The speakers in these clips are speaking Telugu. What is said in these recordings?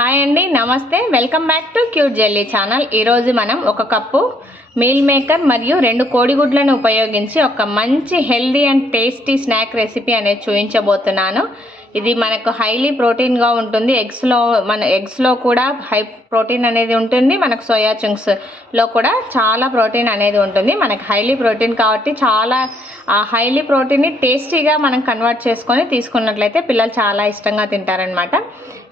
హాయ్ అండి, నమస్తే. Welcome back to cute jelly channel. ఈరోజు మనం ఒక కప్పు మీల్ మేకర్ మరియు 2 కోడిగుడ్లను ఉపయోగించి ఒక మంచి healthy and tasty snack recipe అనేది చూపించబోతున్నాను. ఇది మనకు హైలీ ప్రోటీన్గా ఉంటుంది. ఎగ్స్లో కూడా హై ప్రోటీన్ అనేది ఉంటుంది. మనకు సోయా చంక్స్లో కూడా చాలా ప్రోటీన్ అనేది ఉంటుంది. మనకు హైలీ ప్రోటీన్ కాబట్టి చాలా హైలీ ప్రోటీన్ని టేస్టీగా మనం కన్వర్ట్ చేసుకొని తీసుకున్నట్లయితే పిల్లలు చాలా ఇష్టంగా తింటారనమాట.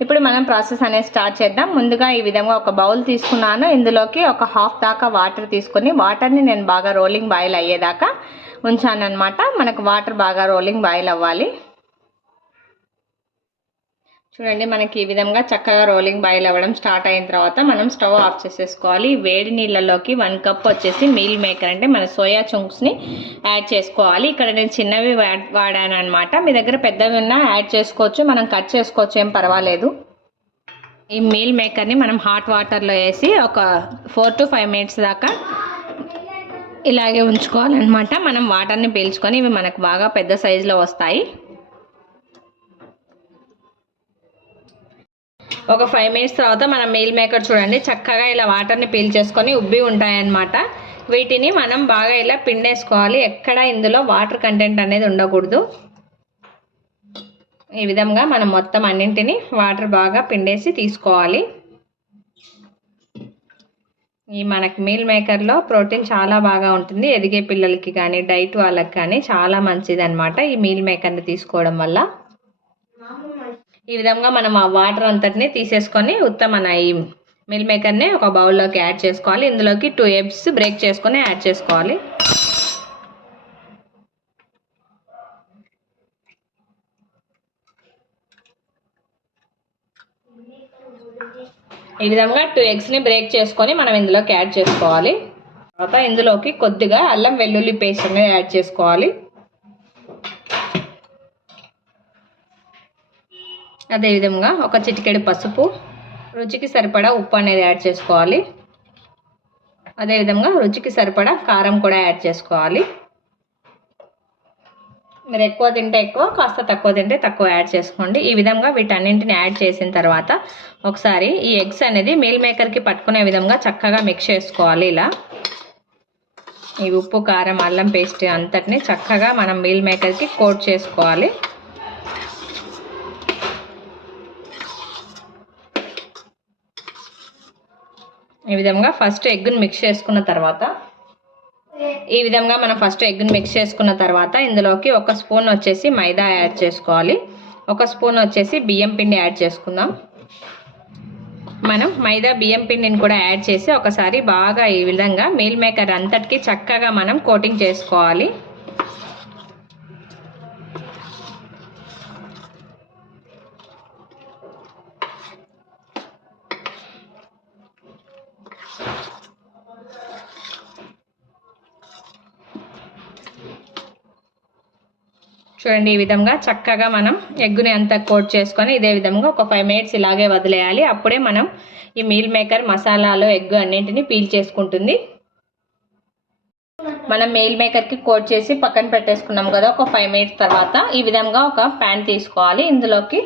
ఇప్పుడు మనం ప్రాసెస్ అనేది స్టార్ట్ చేద్దాం. ముందుగా ఈ విధంగా ఒక బౌల్ తీసుకున్నాను. ఇందులోకి ఒక హాఫ్ దాకా వాటర్ తీసుకొని వాటర్ని నేను బాగా రోలింగ్ బాయిల్ అయ్యేదాకా ఉంచాను అనమాట. మనకు వాటర్ బాగా రోలింగ్ బాయిల్ అవ్వాలి. చూడండి, మనకి ఈ విధంగా చక్కగా రోలింగ్ బాయిల్ అవ్వడం స్టార్ట్ అయిన తర్వాత మనం స్టవ్ ఆఫ్ చేసేసుకోవాలి. వేడి నీళ్ళలోకి 1 కప్ వచ్చేసి మీల్ మేకర్ అంటే మన సోయా చంక్స్ని యాడ్ చేసుకోవాలి. ఇక్కడ నేను చిన్నవి వాడాను అనమాట. మీ దగ్గర పెద్దవి ఉన్నా యాడ్ చేసుకోవచ్చు, మనం కట్ చేసుకోవచ్చు, ఏం పర్వాలేదు. ఈ మీల్ మేకర్ని మనం హాట్ వాటర్లో వేసి ఒక 4 to 5 minutes దాకా ఇలాగే ఉంచుకోవాలన్నమాట. మనం వాటర్ని పీల్చుకొని ఇవి మనకు బాగా పెద్ద సైజులో వస్తాయి. ఒక 5 minutes తర్వాత మనం మీల్ మేకర్ చూడండి చక్కగా ఇలా వాటర్ని పీల్చేసుకొని ఉబ్బి ఉంటాయన్నమాట. వీటిని మనం బాగా ఇలా పిండేసుకోవాలి. ఎక్కడ ఇందులో వాటర్ కంటెంట్ అనేది ఉండకూడదు. ఈ విధంగా మనం మొత్తం అన్నింటినీ వాటర్ బాగా పిండేసి తీసుకోవాలి. ఈ మనకి మీల్ మేకర్లో ప్రోటీన్ చాలా బాగా ఉంటుంది. ఎదిగే పిల్లలకి కానీ డైట్ వాళ్ళకి కానీ చాలా మంచిది అనమాట ఈ మీల్ మేకర్ని తీసుకోవడం వల్ల. ఈ విధంగా మనం ఆ వాటర్ అంతటిని తీసేసుకొని మన ఈ మీల్ మేకర్ని ఒక బౌల్లోకి యాడ్ చేసుకోవాలి. ఇందులోకి 2 eggs బ్రేక్ చేసుకొని యాడ్ చేసుకోవాలి. ఈ విధంగా 2 eggsని బ్రేక్ చేసుకొని మనం ఇందులోకి యాడ్ చేసుకోవాలి. తర్వాత ఇందులోకి కొద్దిగా అల్లం వెల్లుల్లి పేస్ట్ అనేది యాడ్ చేసుకోవాలి. అదేవిధంగా ఒక చిటికెడు పసుపు, రుచికి సరిపడా ఉప్పు అనేది యాడ్ చేసుకోవాలి. అదేవిధంగా రుచికి సరిపడా కారం కూడా యాడ్ చేసుకోవాలి. మీరు ఎక్కువ తింటే ఎక్కువ, కాస్త తక్కువ తింటే తక్కువ యాడ్ చేసుకోండి. ఈ విధంగా వీటన్నింటిని యాడ్ చేసిన తర్వాత ఒకసారి ఈ ఎగ్స్ అనేది మీల్ మేకర్కి పట్టుకునే విధంగా చక్కగా మిక్స్ చేసుకోవాలి. ఇలా ఈ ఉప్పు, కారం, అల్లం పేస్ట్ అంతటిని చక్కగా మనం మీల్ మేకర్కి కోట్ చేసుకోవాలి. ఈ విధంగా ఫస్ట్ ఎగ్ని మిక్స్ చేసుకున్న తర్వాత ఇందులోకి 1 స్పూన్ వచ్చేసి మైదా యాడ్ చేసుకోవాలి. 1 స్పూన్ వచ్చేసి బియ్యం పిండి యాడ్ చేసుకుందాం. మనం మైదా బియ్యం పిండిని కూడా యాడ్ చేసి ఒకసారి బాగా ఈ విధంగా మీల్ మేకర్ అంతటికి చక్కగా మనం కోటింగ్ చేసుకోవాలి. చూడండి, ఈ విధంగా చక్కగా మనం ఎగ్గుని అంతా కోట్ చేసుకొని ఇదే విధంగా ఒక 5 minutes ఇలాగే వదిలేయాలి. అప్పుడే మనం ఈ మీల్ మేకర్ మసాలాలో ఎగ్ అన్నింటినీ పీల్ చేసుకుంటుంది. మనం మీల్ మేకర్కి కోట్ చేసి పక్కన పెట్టేసుకున్నాం కదా. ఒక 5 minutes తర్వాత ఈ విధంగా ఒక ప్యాన్ తీసుకోవాలి. ఇందులోకి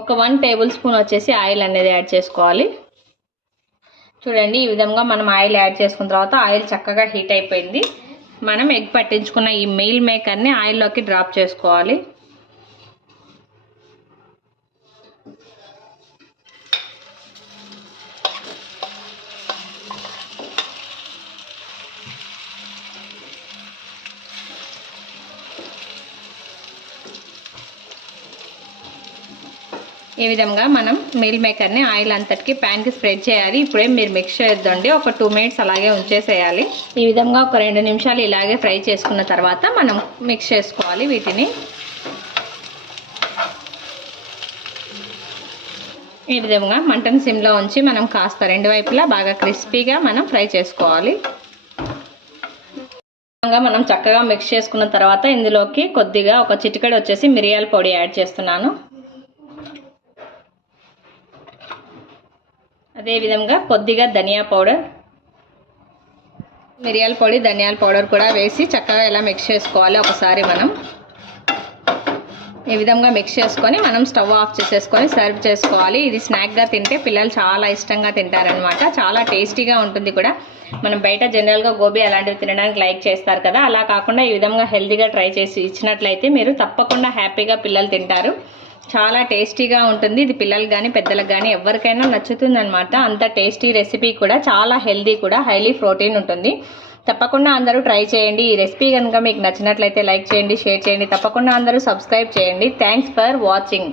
ఒక 1 tablespoon వచ్చేసి ఆయిల్ అనేది యాడ్ చేసుకోవాలి. చూడండి, ఈ విధంగా మనం ఆయిల్ యాడ్ చేసుకున్న తర్వాత ఆయిల్ చక్కగా హీట్ అయిపోయింది. మనం ఎగ్ పట్టించుకున్న ఈ మీల్ మేకర్ని ఆయిల్లోకి డ్రాప్ చేసుకోవాలి. ఈ విధంగా మనం మీల్ మేకర్ని ఆయిల్ అంతటికి ప్యాన్కి స్ప్రెడ్ చేయాలి. ఇప్పుడే మీరు మిక్స్ చేయొద్దండి, ఒక 2 minutes అలాగే ఉంచేసేయాలి. ఈ విధంగా ఒక 2 నిమిషాలు ఇలాగే ఫ్రై చేసుకున్న తర్వాత మనం మిక్స్ చేసుకోవాలి. వీటిని ఈ విధంగా మంటను సిమ్లో ఉంచి మనం కాస్త 2 వైపులా బాగా క్రిస్పీగా మనం ఫ్రై చేసుకోవాలి. మనం చక్కగా మిక్స్ చేసుకున్న తర్వాత ఇందులోకి కొద్దిగా ఒక చిటికెడు వచ్చేసి మిరియాల పొడి యాడ్ చేస్తున్నాను. అదేవిధంగా కొద్దిగా ధనియా పౌడర్, మిరియాల పొడి, ధనియాల పౌడర్ కూడా వేసి చక్కగా ఇలా మిక్స్ చేసుకోవాలి. ఒకసారి మనం ఈ విధంగా మిక్స్ చేసుకొని మనం స్టవ్ ఆఫ్ చేసేసుకొని సర్వ్ చేసుకోవాలి. ఇది స్నాక్గా తింటే పిల్లలు చాలా ఇష్టంగా తింటారనమాట. చాలా టేస్టీగా ఉంటుంది కూడా. మనం బయట జనరల్గా గోబీ అలాంటివి తినడానికి లైక్ చేస్తారు కదా, అలా కాకుండా ఈ విధంగా హెల్తీగా ట్రై చేసి ఇచ్చినట్లయితే మీరు తప్పకుండా హ్యాపీగా పిల్లలు తింటారు. చాలా టేస్టీగా ఉంటుంది. ఇది పిల్లలకు కానీ పెద్దలకు కానీ ఎవరికైనా నచ్చుతుంది అనమాట. అంత టేస్టీ రెసిపీ కూడా, చాలా హెల్తీ కూడా, హైలీ ప్రోటీన్ ఉంటుంది. తప్పకుండా అందరూ ట్రై చేయండి. ఈ రెసిపీ కనుక మీకు నచ్చినట్లయితే లైక్ చేయండి, షేర్ చేయండి. తప్పకుండా అందరూ సబ్స్క్రైబ్ చేయండి. Thanks for watching.